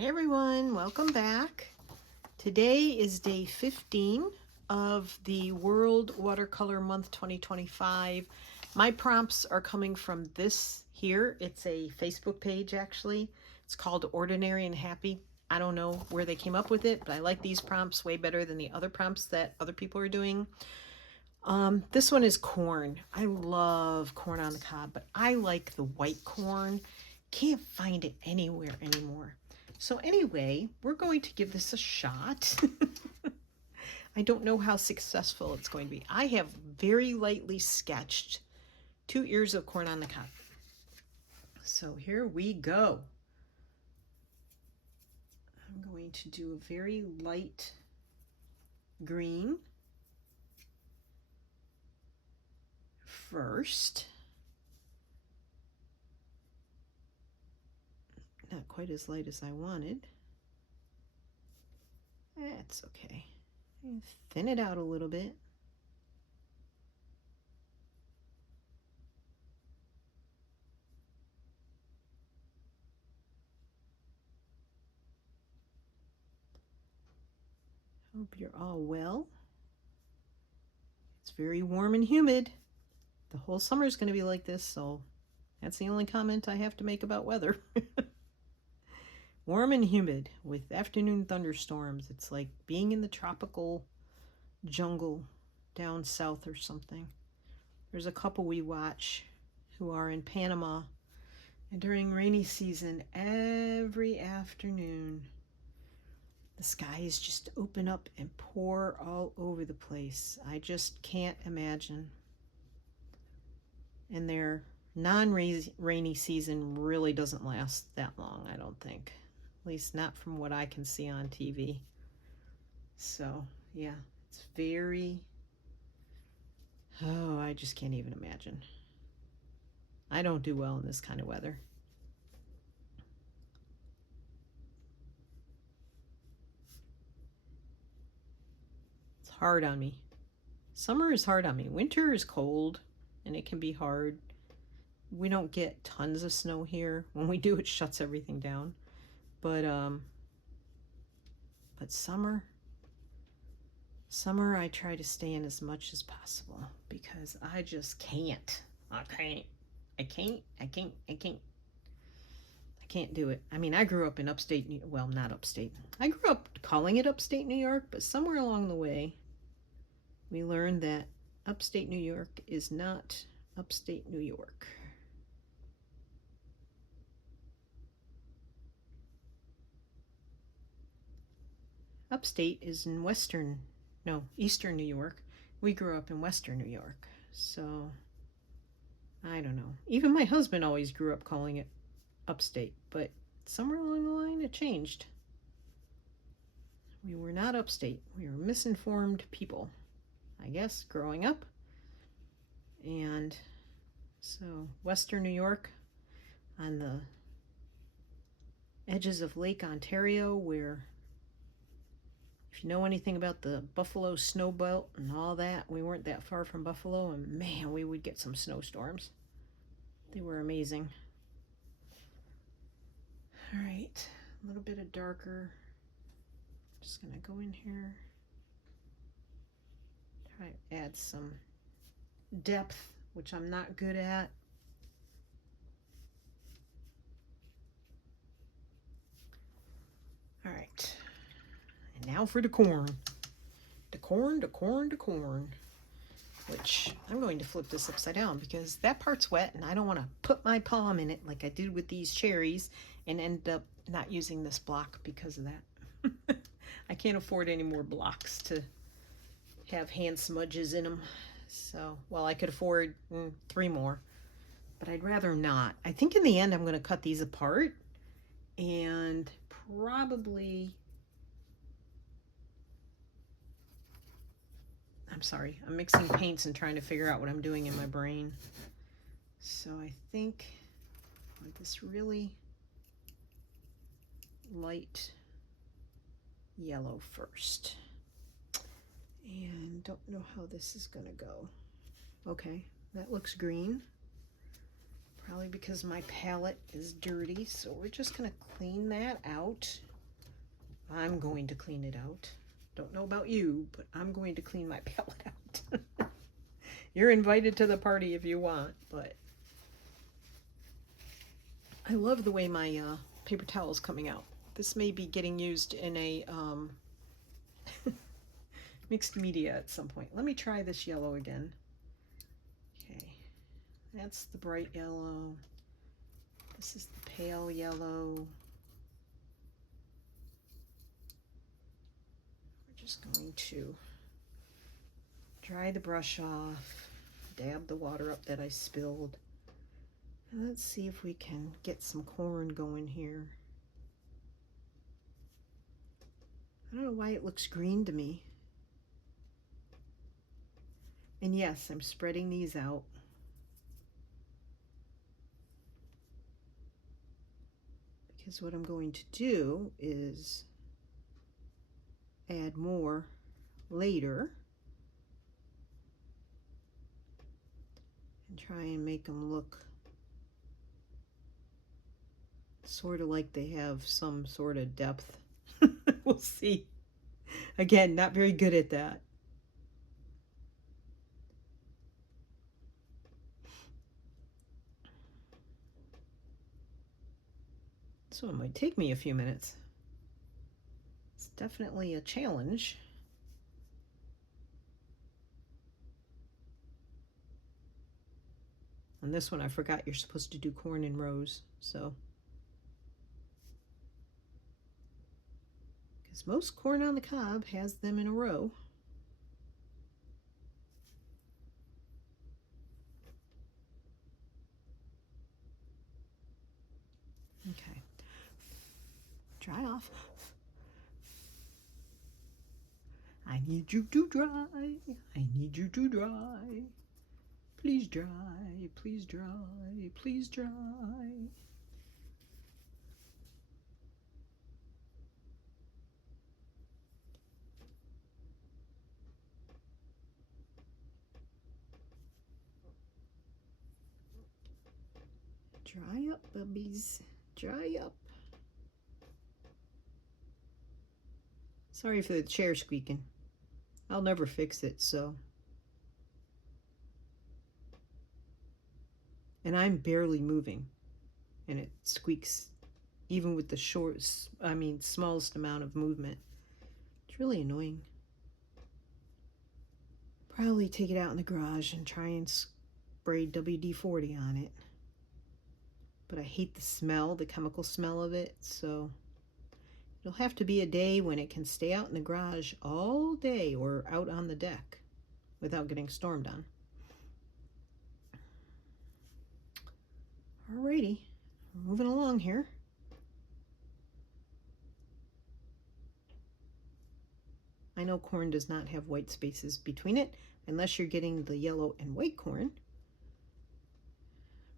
Hi everyone, welcome back. Today is day 15 of the World Watercolor Month 2025. My prompts are coming from this here. It's a Facebook page actually. It's called Ordinary and Happy. I don't know where they came up with it, but I like these prompts way better than the other prompts that other people are doing. This one is corn. I love corn on the cob, but I like the white corn. Can't find it anywhere anymore. So anyway, we're going to give this a shot. I don't know how successful it's going to be. I have very lightly sketched 2 ears of corn on the cob. So here we go. I'm going to do a very light green first. Not quite as light as I wanted. That's okay. Thin it out a little bit. Hope you're all well. It's very warm and humid. The whole summer is going to be like this, so that's the only comment I have to make about weather. Warm and humid with afternoon thunderstorms. It's like being in the tropical jungle down south or something. There's a couple we watch who are in Panama, and during rainy season, every afternoon, the skies just open up and pour all over the place. I just can't imagine. And their non-rainy season really doesn't last that long, I don't think. At least not from what I can see on TV. So, yeah, it's very... Oh, I just can't even imagine. I don't do well in this kind of weather. It's hard on me. Summer is hard on me. Winter is cold, and it can be hard. We don't get tons of snow here. When we do, it shuts everything down. But summer, I try to stay in as much as possible because I just can't. I can't do it. I mean, I grew up in upstate, well, not upstate. I grew up calling it upstate New York, but somewhere along the way, we learned that upstate New York is not upstate New York. Upstate is in eastern New York. We grew up in western New York. So, I don't know. Even my husband always grew up calling it upstate, but somewhere along the line it changed. We were not upstate. We were misinformed people, I guess, growing up. And so, western New York on the edges of Lake Ontario, where if you know anything about the Buffalo snow belt and all that, we weren't that far from Buffalo, and man, we would get some snowstorms. They were amazing. All right, a little bit of darker. Just gonna go in here, try to add some depth, which I'm not good at. All right. And now for the corn. The corn, which I'm going to flip this upside down because that part's wet and I don't want to put my palm in it like I did with these cherries and end up not using this block because of that. I can't afford any more blocks to have hand smudges in them. So, well, I could afford 3 more, but I'd rather not. I think in the end I'm going to cut these apart and probably... I'm sorry, I'm mixing paints and trying to figure out what I'm doing in my brain. So I think I want this really light yellow first. And don't know how this is gonna go. Okay, that looks green. Probably because my palette is dirty, so we're just gonna clean that out. I'm going to clean it out. Don't know about you, but I'm going to clean my palette out. You're invited to the party if you want, but I love the way my paper towel is coming out. This may be getting used in a mixed media at some point. Let me try this yellow again. Okay, that's the bright yellow. This is the pale yellow. We're just going to dry the brush off, dab the water up that I spilled. And let's see if we can get some corn going here. I don't know why it looks green to me. And yes, I'm spreading these out. Because what I'm going to do is add more later and try and make them look sort of like they have some sort of depth. We'll see. Again, not very good at that. So it might take me a few minutes. It's definitely a challenge. On this one, I forgot you're supposed to do corn in rows, so. Because most corn on the cob has them in a row. Okay. Dry off. I need you to dry. I need you to dry. Please dry, please dry, please dry. Dry up, bubbies. Dry up. Sorry for the chair squeaking. I'll never fix it, so. And I'm barely moving. And it squeaks even with the smallest amount of movement. It's really annoying. Probably take it out in the garage and try and spray WD-40 on it. But I hate the smell, the chemical smell of it, so it'll have to be a day when it can stay out in the garage all day or out on the deck without getting stormed on. Alrighty, we're moving along here. I know corn does not have white spaces between it unless you're getting the yellow and white corn,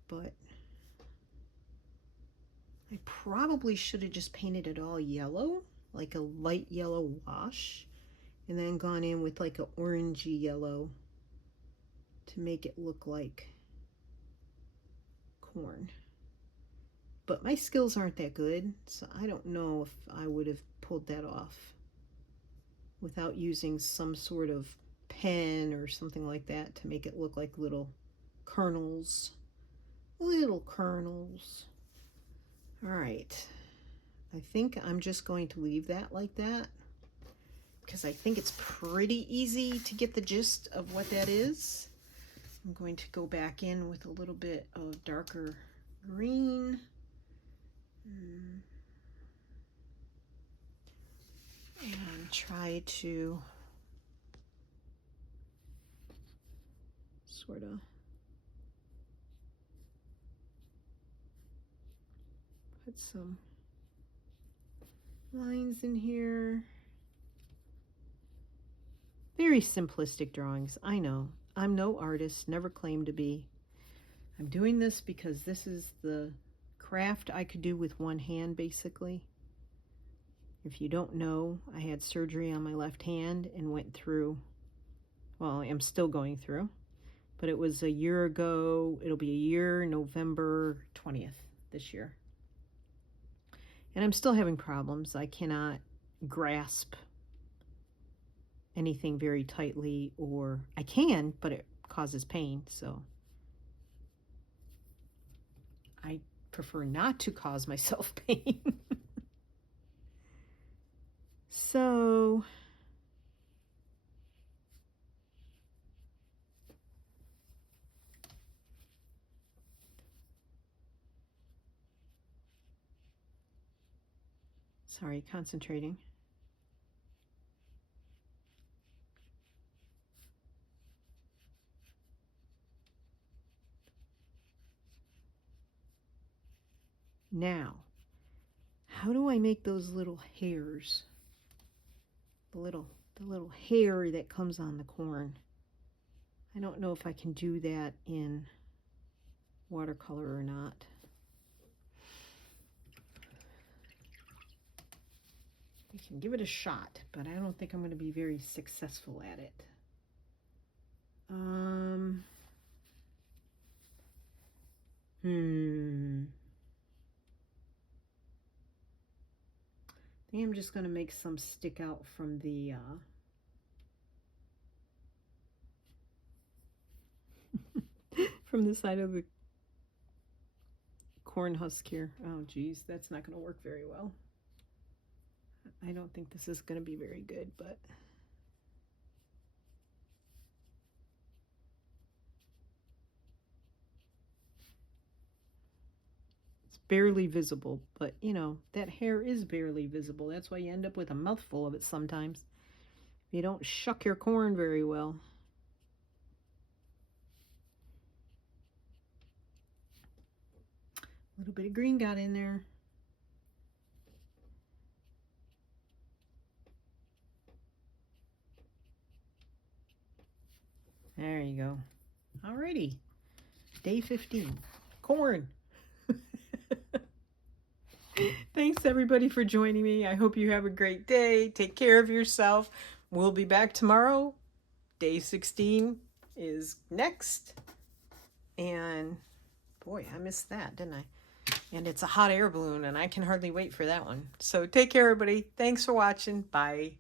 but I probably should have just painted it all yellow, like a light yellow wash, and then gone in with like an orangey yellow to make it look like corn. But my skills aren't that good, so I don't know if I would have pulled that off without using some sort of pen or something like that to make it look like little kernels. Little kernels. All right, I think I'm just going to leave that like that because I think it's pretty easy to get the gist of what that is. I'm going to go back in with a little bit of darker green. And try to sort of put some lines in here. Very simplistic drawings, I know. I'm no artist, never claimed to be. I'm doing this because this is the craft I could do with one hand, basically. If you don't know, I had surgery on my left hand and went through, well, I'm still going through, but it was a year ago. It'll be a year, November 20th this year. And I'm still having problems. I cannot grasp anything very tightly, or I can, but it causes pain, so I prefer not to cause myself pain. So sorry, concentrating. Now, how do I make those little hairs? The little hair that comes on the corn. I don't know if I can do that in watercolor or not. I can give it a shot, but I don't think I'm going to be very successful at it. I think I'm just going to make some stick out from the from the side of the corn husk here. Oh geez, that's not going to work very well. I don't think this is going to be very good, but it's barely visible. But you know, that hair is barely visible. That's why you end up with a mouthful of it sometimes. You don't shuck your corn very well. A little bit of green got in there. There you go. Alrighty. Day 15. Corn. Thanks everybody for joining me. I hope you have a great day. Take care of yourself. We'll be back tomorrow. Day 16 is next. And boy, I missed that, didn't I? And it's a hot air balloon, and I can hardly wait for that one. So take care, everybody. Thanks for watching. Bye.